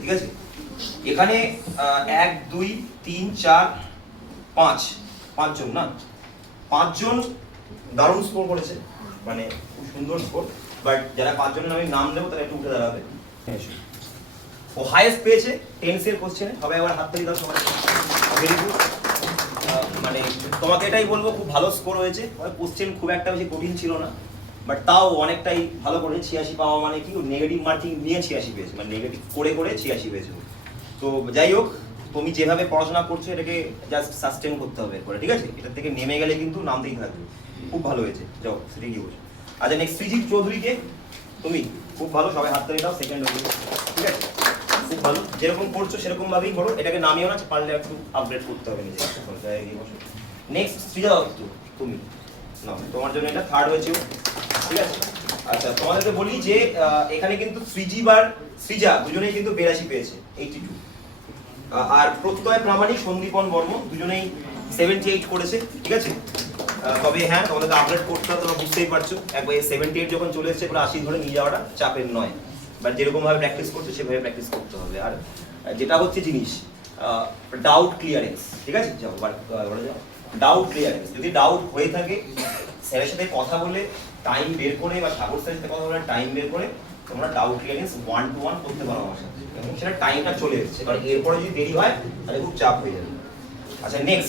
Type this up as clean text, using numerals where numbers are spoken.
ঠিক আছে, এখানে 1 2 3 4 5 পাঁচজন না, পাঁচজন দারুণ স্কোর করেছে, মানে খুব সুন্দর স্কোর। বাট যারা পাঁচজনের আমি নাম নেবো তারা একটু উঠে দাঁড়াবে। ও হাইয়েস্ট পেয়েছে টেন্সের কোশ্চেনে, সবাই আবার হাত তালি দাও সবাই। Very good. মানে তোমাকে এটাই বলবো, খুব ভালো স্কোর হয়েছে। কোশ্চেন খুব একটা বেশি কঠিন ছিল না, বাট তাও অনেকটাই ভালো করে 86 পাওয়া মানে কি, নেগেটিভ মার্কিং নিয়ে 86 পেয়েছে, মানে নেগেটিভ করে করে 86 পেয়েছে। তো যাই হোক, তুমি যেভাবে পড়াশোনা করছো এটাকে জাস্ট সাস্টেন করতে হবে এরপরে, ঠিক আছে? এটা থেকে নেমে গেলে কিন্তু নামতেই থাকবে। খুব ভালো হয়েছে, যাও সেটা কি বলছো। আচ্ছা, নেক্সট সৃজিত চৌধুরীকে, তুমি খুব ভালো, সবাই হাত তালি দাও, সেকেন্ড হয়ে গেছে, ঠিক আছে? খুব ভালো, যেরকম করছো সেরকম ভাবেই করো, এটাকে নামিও না, পারলে একটু আপডেট করতে হবে নিজেকে। নেক্সট সৃজা দত্ত, তুমি না, তোমার জন্য এটা থার্ড হয়েছে, ঠিক আছে? আচ্ছা, তোমাদেরকে বলি যে এখানে কিন্তু সৃজিব আর সৃজা দুজনেই কিন্তু 82 পেয়েছে, 82। আর প্রত্যয় প্রামাণিক, সন্দীপন বর্মন দুজনেই 78 করেছে, ঠিক আছে? তবে হ্যাঁ, তোমাদেরকে আপডেট করতে হবে, তোমরা বুঝতেই পারছো, একবার 78 যখন চলে এসেছে পুরো 80 ধরে নিয়ে যাওয়াটা চাপের নয়, বাট যেরকম ভাবে প্র্যাকটিস করছো সেভাবে প্র্যাকটিস করতে হবে। আর যেটা হচ্ছে জিনিস, ডাউট ক্লিয়ারেন্স, ঠিক আছে? যাও বলে যাও, ডাউট ক্লিয়ারেন্স। যদি ডাউট হয়ে থাকে, স্যারের সাথে কথা বলে টাইম বের করে, বা সাগর স্যারের সাথে কথা বলে টাইম বের করে তোমরা ডাউট ক্লিয়ারেন্স 1 to 1 করতে পারো আমার সাথে, এবং সেটা টাইমটা চলে এসেছে, কারণ এরপরে যদি দেরি হয় তাহলে খুব চাপ হয়ে যাবে। আচ্ছা, নেক্সট